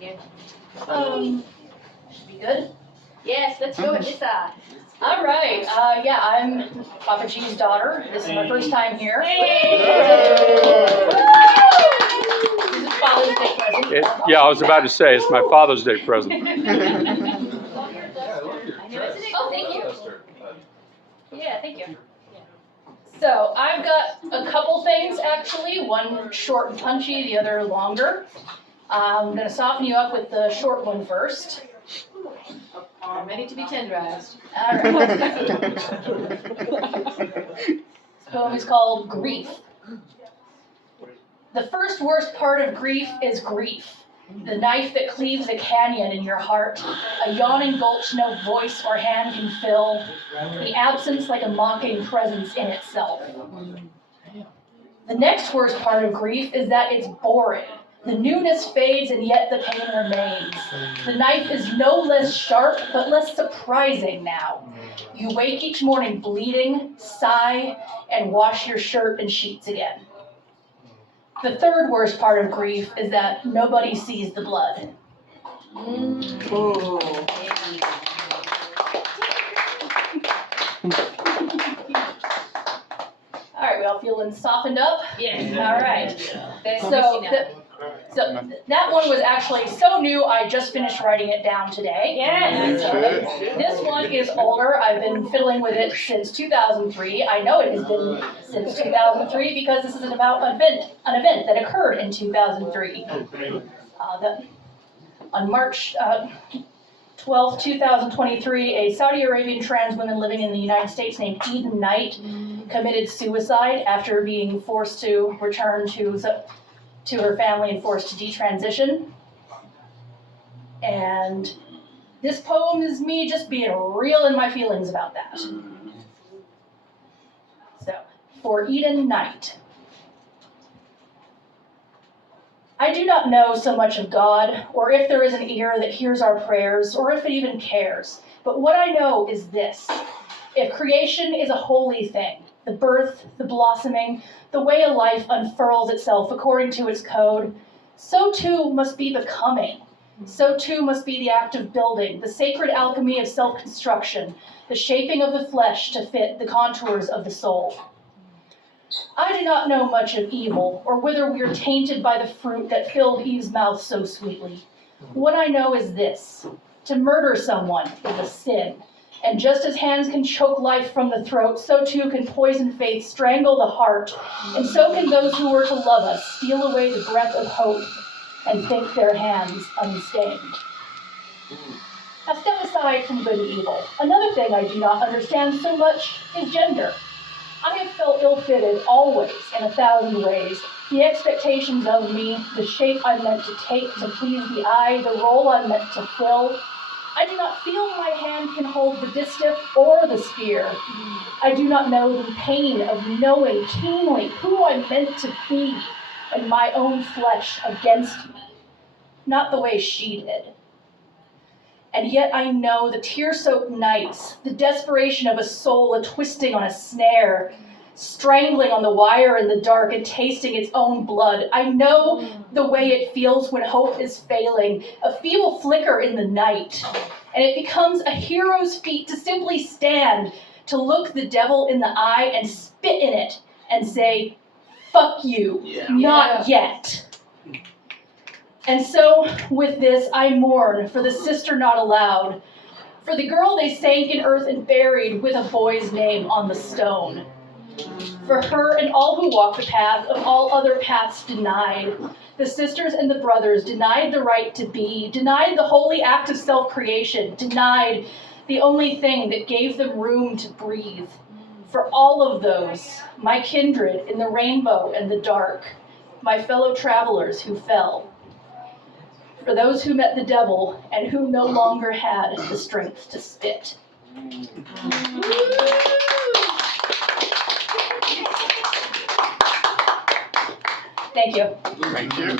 Thank you. Should be good? Yes, let's go, Alyssa. All right, yeah, I'm Papa G's daughter. This is my first time here. This is Father's Day present. Yeah, I was about to say, it's my Father's Day present. Oh, thank you. Yeah, thank you. So I've got a couple things actually, one short and punchy, the other longer. I'm gonna soften you up with the short one first. I'm ready to be tenderized. All right. This poem is called Grief. The first worst part of grief is grief. The knife that cleaves a canyon in your heart, a yawning gulch no voice or hand can fill, the absence like a mocking presence in itself. The next worst part of grief is that it's boring. The newness fades and yet the pain remains. The knife is no less sharp, but less surprising now. You wake each morning bleeding, sigh, and wash your shirt and sheets again. The third worst part of grief is that nobody sees the blood. All right, we all feeling softened up? Yes. All right. So, That one was actually so new, I just finished writing it down today. yes. This one is older. I've been fiddling with it since 2003. I know it has been since 2003 because this is about an event that occurred in 2003. On March 12, 2023, a Saudi Arabian trans woman living in the United States named Eden Knight committed suicide after being forced to return to her family and forced to detransition. And this poem is me just being real in my feelings about that. So, for Eden Knight. I do not know so much of God, or if there is an ear that hears our prayers, or if it even cares. But what I know is this. If creation is a holy thing, the birth, the blossoming, the way a life unfurls itself according to its code, so too must be becoming. So too must be the act of building, the sacred alchemy of self-construction, the shaping of the flesh to fit the contours of the soul. I do not know much of evil, or whether we are tainted by the fruit that filled Eve's mouth so sweetly. What I know is this: to murder someone is a sin. And just as hands can choke life from the throat, so too can poison faith strangle the heart, and so can those who were to love us steal away the breath of hope and think their hands unstained. Now step aside from good and evil. Another thing I do not understand so much is gender. I have felt ill-fitted always in 1,000 ways. The expectations of me, the shape I'm meant to take to please the eye, the role I'm meant to fill. I do not feel my hand can hold the distaff or the spear. I do not know the pain of knowing keenly who I'm meant to be and my own flesh against me. Not the way she did. And yet I know the tear-soaked nights, the desperation of a soul a-twisting on a snare, strangling on the wire in the dark and tasting its own blood. I know the way it feels when hope is failing, a feeble flicker in the night. And it becomes a hero's feat to simply stand, to look the devil in the eye and spit in it and say, "Fuck you, not yet." And so, with this, I mourn for the sister not allowed, for the girl they sank in earth and buried with a boy's name on the stone. For her and all who walk the path of all other paths denied, the sisters and the brothers denied the right to be, denied the holy act of self-creation, denied the only thing that gave them room to breathe. For all of those, my kindred in the rainbow and the dark, my fellow travelers who fell. For those who met the devil and who no longer had the strength to spit. Thank you. Thank you.